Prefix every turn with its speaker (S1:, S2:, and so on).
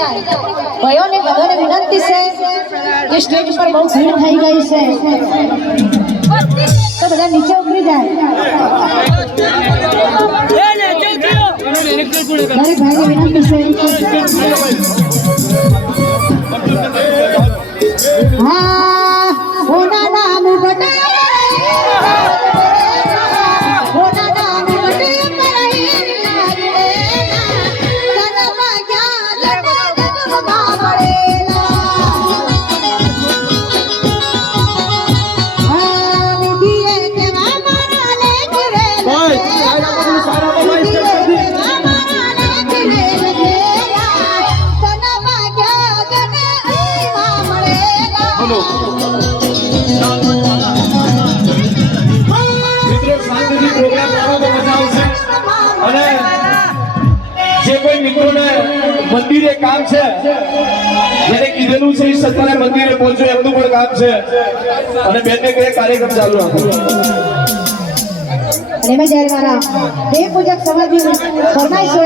S1: ભાઈઓને બધાને વિનંતી છે કે સ્ટેજ ઉપર બહુ ભીડ થઈ ગઈ છે તો બધા નીચે ઉતરી જાય દરેક ભાઈને વિનંતી છે
S2: હા હોના નામ બટાવે
S3: મંદિરે કામ છે. જેને કીધેલું છે, સત્તાને મંદિરે પહોંચ્યો એમનું પણ કામ છે. અને બેનને કહે, કાર્યક્રમ ચાલુ રાખો. અને મારા દેવ પૂજક સમાજની ફરમાઈશ